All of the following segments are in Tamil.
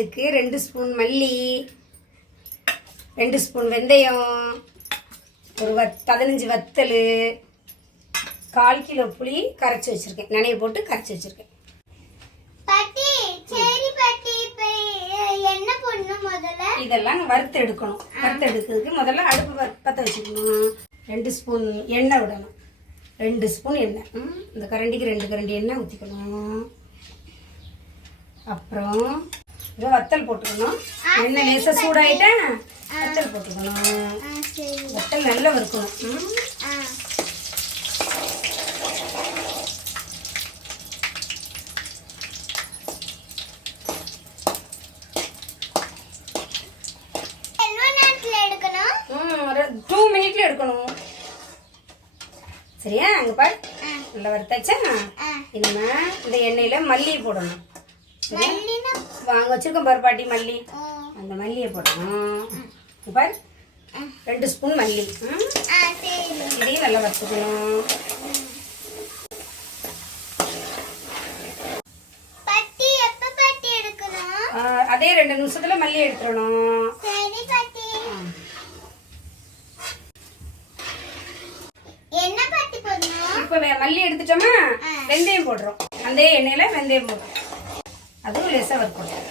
அதுக்கு 2 ஸ்பூன் மல்லி, 2 ஸ்பூன் வெந்தயம், ஒரு 15 வத்தல், 1/4 கிலோ புளி கரைச்சி வச்சிருக்கேன். நனைய போட்டு கரைச்சி வச்சிருக்கேன். இதெல்லாம் வறுத்து எடுக்கணும். வறுத்து எடுக்கிறதுக்கு முதல்ல அடுப்பு பற்ற வச்சுக்கணும். 2 ஸ்பூன் எண்ணெய் விடணும். 2 ஸ்பூன் எண்ணெய். இந்த கரண்டிக்கு 2 கரண்டி எண்ணெய் ஊற்றிக்கணும். அப்புறம் இதை வத்தல் போட்டுக்கணும். எண்ணெய் லேசாக சூடாயிட்டா வத்தல் போட்டுக்கணும். வத்தல் நல்லா வறுக்கணும். ஒரு 2 மினிட்ல எடுக்கணும். சரியா? அங்க பாரு, நல்லா வறுத்தாச்சா? இனிமே இந்த எண்ணெயில மல்லி போடணும். வாங்க வச்சிருக்கோம் பாரு பாட்டி மல்லி. அந்த மல்லியை போடணும். பாரு 2 ஸ்பூன் மல்லி. இதையும் நல்லா வறுத்துக்கணும். அதே 2 நிமிஷத்துல மல்லி எடுத்துடணும். இப்ப மல்லி எடுத்துட்டோமா, வெந்தயம் போடுறோம். அந்த எண்ணெயில வெந்தயம் போடுறோம். அதுவும் லேசா வறுக்கணும்.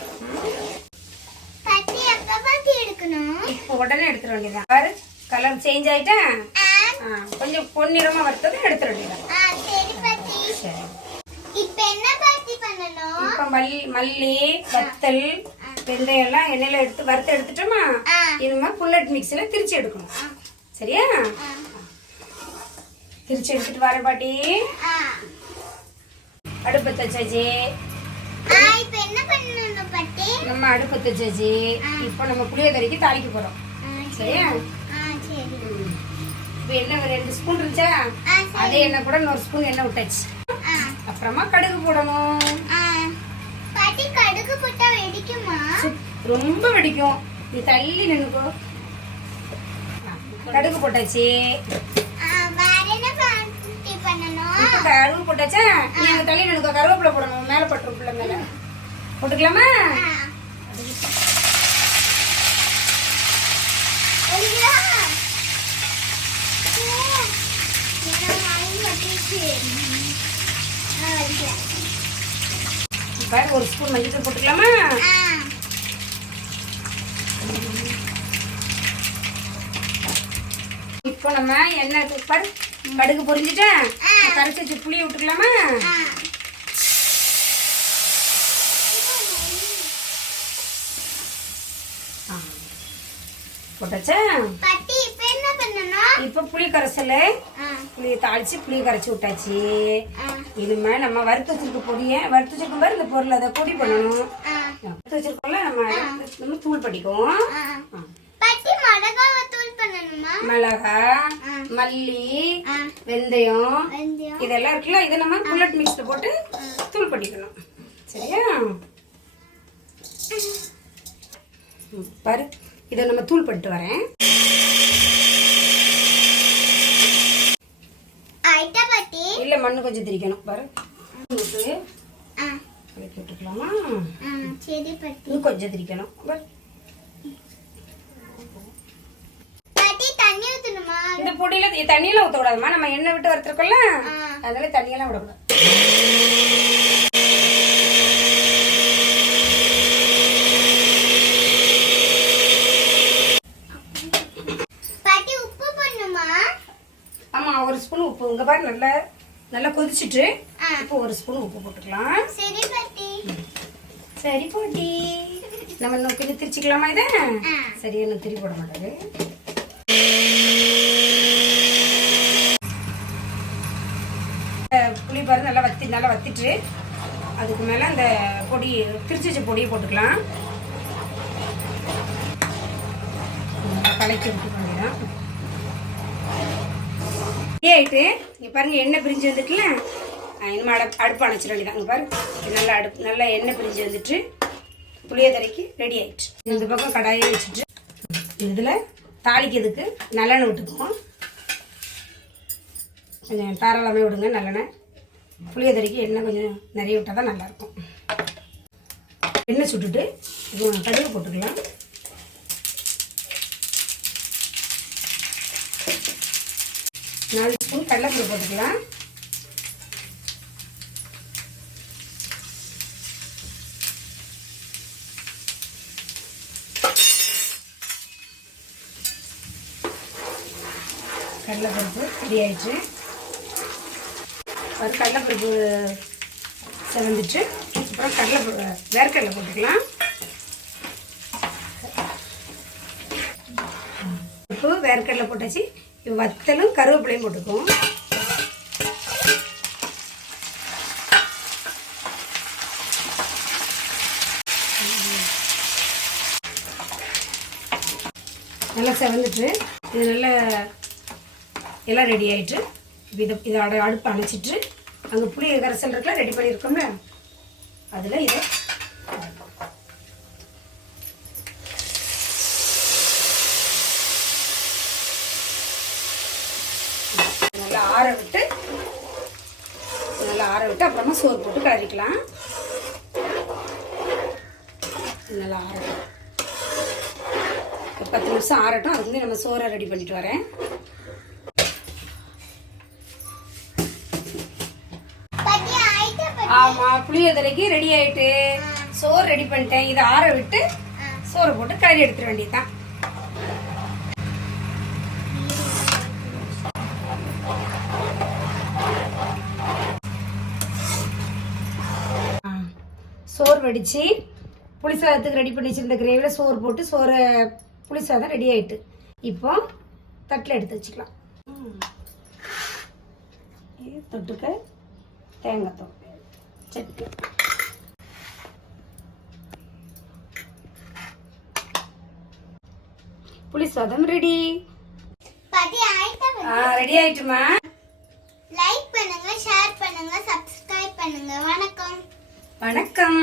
இப்போ உடனே எடுத்துட வேண்டியதான். பாரு, கலர் சேஞ்ச் ஆயிட்டா கொஞ்சம் பொன்னிறமா வறுத்ததை எடுத்துட வேண்டியதான். இப்ப மல்லி, வத்தல், வெந்தயம் எல்லாம் எண்ணெயில எடுத்து வறுத்து எடுத்துட்டோமா, இனிமே புல்லட் மிக்ஸில திரிச்சு எடுக்கணும். சரியா? திரிச்சு எடுத்துட்டு வரேன் பாட்டி. அடுப்பு தச்சாச்சு. நம்ம அடுப்பு தச்சாச்சு. இப்போ நம்ம புளியோதரைக்கு தாளிக்க போறோம். சரியா? இப்போ எண்ணெய் 2 ஸ்பூன் இருந்துச்சா, அதே எண்ணெய் கூட 1 ஸ்பூன் எண்ணெய் விட்டாச்சு. அப்புறமா கடுகு போடணும். ரொம்ப வெடிக்கும். நீ தள்ளி நின்னுக்கோ. கடுகு போட்டாச்சு. கருவு போட்டாச்சா? நீ அங்க தள்ளி நின்னுக்கோ. கருவேப்பிலை போடணும். மேல பட்டுரும். பிள்ளை மேல போட்டுக்கலாமா? பாரு, 1 ஸ்பூன் மஞ்சள் போட்டுக்கலாமா? இப்போ நம்ம எண்ணெய் பாரு, கடுகு பொரிஞ்சுட்டா கரைச்சி வச்சு புளியை விட்டுக்கலாமா? போட்டாச்சா? இப்ப புளி கரைசல், புளியை தாளிச்சு புளியை கரைச்சி விட்டாச்சு. இனிமே நம்ம வறுத்து வச்சிருக்க பொடியை, வறுத்து வச்சிருக்கும் பாரு இந்த பொருள், அதை பொடி பண்ணணும். வறுத்து வச்சிருக்கோம்ல, நம்ம தூள் பண்ணிக்குவோம். மிளகா, மல்லி, வெந்தயம் இதெல்லாம் இருக்குல்ல, இதை நம்ம புல்லட் மிக்ஸ்ல போட்டு தூள் பண்ணிக்கணும். சரியா? பாரு, இதை நம்ம தூள் பண்ணிட்டு வரேன். இல்ல, மண்ணு கொஞ்சம் திரிக்கணும். பாரு, விட்டுக்கலாமா? கொஞ்சம் திரிக்கணும். இந்த பொடியில தண்ணியெல்லாம் ஊத்த கூடாதுமா. நம்ம எண்ணெய் விட்டு வறுத்துருக்கோம்ல, அதனால தண்ணியெல்லாம் விடக்கூடாது. ஆமா, 1 ஸ்பூன் உப்பு. இங்க பாரு, நல்லா நல்லா கொதிச்சுட்டு இப்போ 1 ஸ்பூன் உப்பு போட்டுக்கலாம். சரி பாட்டி, நம்ம இன்னும் கொஞ்சம் திரிச்சுக்கலாமா? இதை சரியா இன்னும் திரி போட மாட்டாது. புளி பாரு, நல்லா வத்திட்டு அதுக்கு மேல அந்த பொடி, திரிச்சு வச்ச பொடியை போட்டுக்கலாம். கலக்கி விட்டு பண்ணிடலாம். ஆயிட்டு இங்க பாருங்க, எண்ணெய் பிரிஞ்சு வந்துட்டுல. இனிமே அடுப்பு அணைச்சிட வேண்டியதாங்க. பாரு, நல்லா எண்ணெய் பிரிஞ்சு வந்துட்டு புளியோதரைக்கு ரெடி ஆயிடுச்சு. இந்த பக்கம் கடாயை வச்சுட்டு இதுல தாளிக்கிறதுக்கு நல்லெண்ணெய் விட்டுக்குவோம். கொஞ்சம் தாராளமாக விடுங்க நல்லெண்ணெய். புளியோதரைக்கு எண்ணெய் கொஞ்சம் நிறைய விட்டால் தான் நல்லாயிருக்கும். எண்ணெய் சுட்டுட்டு இப்போ கடுகு போட்டுக்கலாம். நாலு ஸ்பூன் கடலைப்பருப்பு போட்டுக்கலாம். கடலைப்பருப்பு ரெடி ஆயிடுச்சு. ஒரு கடலைப்பருப்பு செவந்துச்சு. அப்புறம் வேர்க்கடலை போட்டுக்கலாம். இப்போ வேர்க்கடலை போட்டாச்சு. இப்போ வத்தலும் கருவேப்பிலையும் போட்டுக்குவோம். நல்லா செவந்துட்டு இது நல்லா எல்லாம் ரெடி ஆகிட்டு இப்போ இதோட அடுப்பு அணைச்சிட்டு அங்கே புளி கரைசல் இருக்குல்ல ரெடி பண்ணியிருக்கோம்ல அதில் இதை நல்லா ஆற விட்டு அப்புறமா சோறு போட்டு கலரிக்கலாம். நல்லா ஆறட்டும். 10 நிமிஷம் ஆறட்டும். அதுக்கு வந்து நம்ம சோறை ரெடி பண்ணிட்டு வரேன். ஆமா, புளியோதரைக்கு ரெடி ஆயிட்டு சோறு ரெடி பண்ணிட்டேன். இதை ஆற விட்டு சோறை போட்டு கறி எடுத்துட வேண்டியதுதான். சோறு வடிச்சு புளி சாதத்துக்கு ரெடி பண்ணி வச்சிருந்த கிரேவியில் சோறு போட்டு புளி சாதம் ரெடி ஆயிட்டு இப்போ தட்டில் எடுத்து வச்சுக்கலாம். தொட்டுக்க தேங்காய் தோல் சட்னி. புளி சாதம் ரெடி. ரெடி ஆயிட்டுமா. லைக் பண்ணுங்க, ஷேர் பண்ணுங்க, சப்ஸ்கிரைப் பண்ணுங்க. வணக்கம். வணக்கம்.